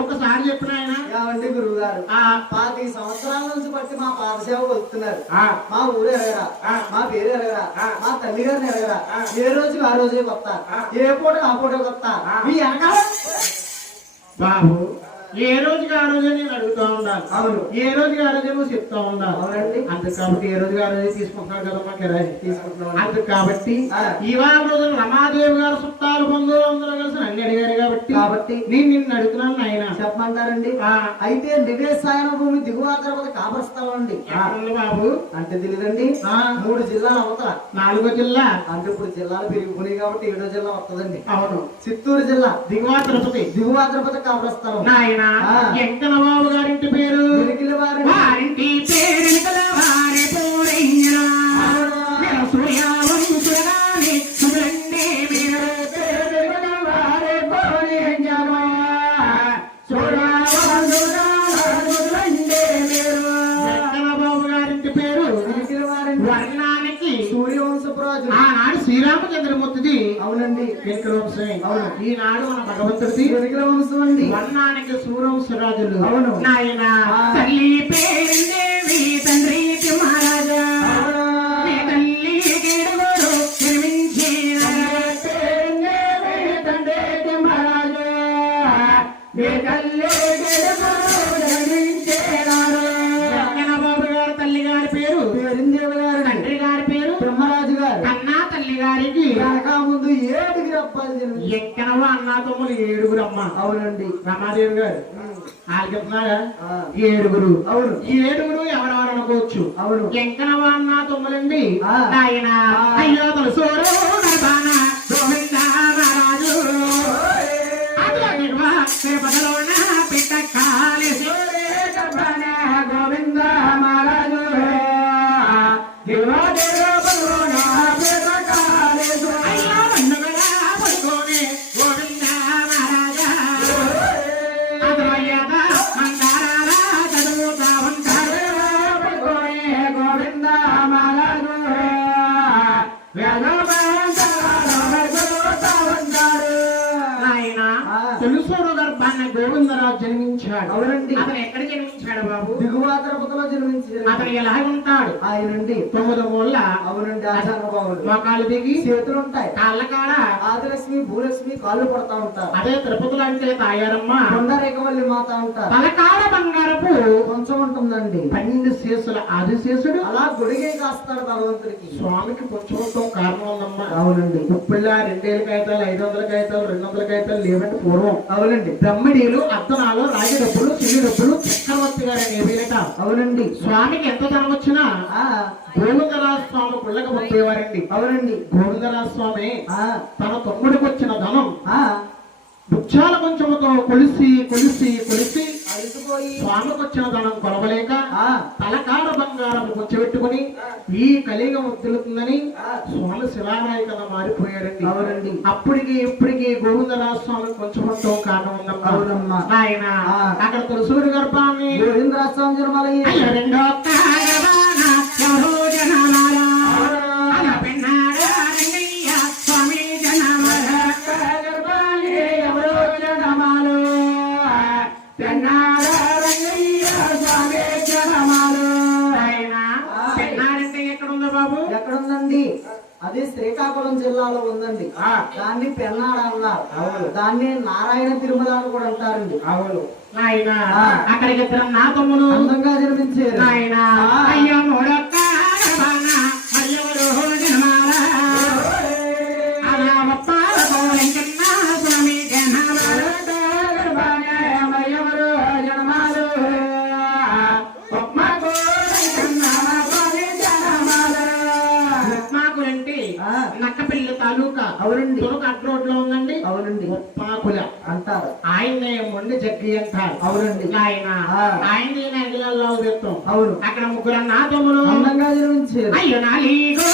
ఒకసారి చెప్పిన ఆయన ఏమండి గురువు గారు ఆ, పాతి సంవత్సరాల నుంచి బట్టి మా పాదసేవ వస్తున్నారు. ఆ, మా ఊరు ఎరగరా. మా పేరు ఎరగరా. మా తల్లి గారిని ఎరగరా. ఏ రోజు ఆ రోజే కొత్త. ఏ పూట ఆ పూట కొత్త. మీ వెనకాల బాబు ఏ రోజుకి ఆ రోజే నేను అడుగుతూ ఉండాలి అవును. ఏ రోజుకి ఆ రోజే నువ్వు చెప్తా ఉండాలి అవునండి. అందుకు కాబట్టి ఏ రోజుకి ఆ రోజే తీసుకుంటున్నావు కదమ్మా కిరాయి తీసుకుంటున్నాం అందుకు కాబట్టి ఆ. ఇవాళ రోజున రమాదేవి గారు చుట్టాలు బంధువులు అందరూ కలిసి నన్ను అడిగారు కాబట్టి కాబట్టి నేను నిన్ను అడుగుతున్నాను నాయన. చెప్పమంటారండి. అయితే నివేశాయన భూమి దిగువ తిరుపతి కాపరస్థలం అండి. బాబు? అంటే తెలియదండి ఆ. మూడు జిల్లాలు అవతల. నాలుగో జిల్లా? అంటే ఇప్పుడు జిల్లాలు పెరిగిపోయినాయి కాబట్టి ఏడో జిల్లా వస్తుందండి అవును. చిత్తూరు జిల్లా. దిగువ తిరుపతి దిగువ తిరుపతి కాపరస్థలం నాయన. వెంకన్న బాబు గారింటి పేరు? వారింటి పేరు అవునండి వెంకటవంశమే అవును. ఈనాడు మన భగవంతుడిది వెలిగిల వంశం అండి వర్ణానికి సూరవంశరాజులు అవును. నాయన. తల్లి పేరుందేవి తండ్రికి మహారాజా. తల్లి వెనక ముందు ఏడుగురు అబ్బాయిలు జన్మించారు. ఎక్కనవ అన్నా తమ్ముడు ఏడుగురు అమ్మ. అవునండి. రమాదేవి గారు. వాళ్ళు చెప్తున్నారా ఆ, ఏడుగురు. అవును. ఈ ఏడుగురు ఎవరెవరు అనుకోవచ్చు? అవును. ఎంకనవ అన్న తొమ్ములండి ఆ. నాయన ఆ. అయ్యో గోవింద మహారాజు పిట్ట తెలుసూరు గర్భాన్ని గోవిందరాజు జన్మించాడు. అవునండి. అతను ఎక్కడ జన్మించాడు బాబు? దిగువ తిరుపతిలో జన్మించారు అతను ఎలా ఉంటాడు? ఆయనండి. తొమ్మిది మూల అవునండి ఆచారబాబులు మోకాలు దిగి చేతులు ఉంటాయి కాళ్ళ కాడ ఆదిలక్ష్మి భూలక్ష్మి కాళ్ళు పడతా ఉంటారు. అదే తిరుపతిలో అంటే తాయారమ్మ. కొండరేఖవల్లి మాత ఉంటారు. తలకాడ బంగారపు కొంచెం ఉంటుందండి పన్నెండు శేషుల ఆదిశేషుడు అలా గుడిగే కాస్తాడు భగవంతుడికి. స్వామికి పుచ్చవటం కారణం ఉందమ్మా అవునండి. ముప్పిళ్ళ రెండేళ్ళ కాగితాలు ఐదు వందల కాగితాలు రెండు వందల కాగితాలు లేవంటే పూర్వం. అవునండి. బ్రహ్మడీలు అద్దనాలు రాగి డబ్బులు చక్రవర్తి గారి నేబీలట అవునండి. స్వామికి ఎంత ధనం వచ్చినా గోవిందరాజ స్వామి పుల్లక ముప్పేవారండి అవునండి. గోవిందరాజ స్వామి ఆ. తన తమ్ముడికి వచ్చిన ధనం. ఆ. బుచ్చాల కొంచెముతో కొలిసి కొలిసి కొలిసి అలసిపోయి స్వామికి వచ్చిన ధనం కొలవలేక తలకాడ బంగారం కూర్చోబెట్టుకుని ఈ కలియుగం వదులుతుందని. స్వామి శిలానాయకగా మారిపోయారండి అవునండి అప్పటికి ఇప్పటికి గోవిందరాజ స్వామి కొంచెం కారణం ఉందమ్మా అవునమ్మా. ఆయన. అక్కడ తులసూరి గర్భాన్ని జన్మలయ్యి అయ్యో రెండో ఎక్కడుందండి అది శ్రీకాకుళం జిల్లాలో ఉందండి. దాన్ని పెన్నాడ అన్నారు. దాన్ని నారాయణ తిరుమల అని కూడా అంటారండి అవును. అక్కడికి ఇద్దరు నా తమ్ముడు అందంగా జన్మించారు నక్కపిల్లి తాలూకా అవునండి. తురుకు అడ్డు రోడ్లో ఉందండి? అవునండి. ఒప్పాకుల అంటారు. ఆయన్నే మొండి జగ్గి అంటారు. అవునండి. ఆయన. ఆయన తెస్తాం అవును. అక్కడ ముగ్గురు నా తమ్ముడు అందంగా అయ్యో నాలిగో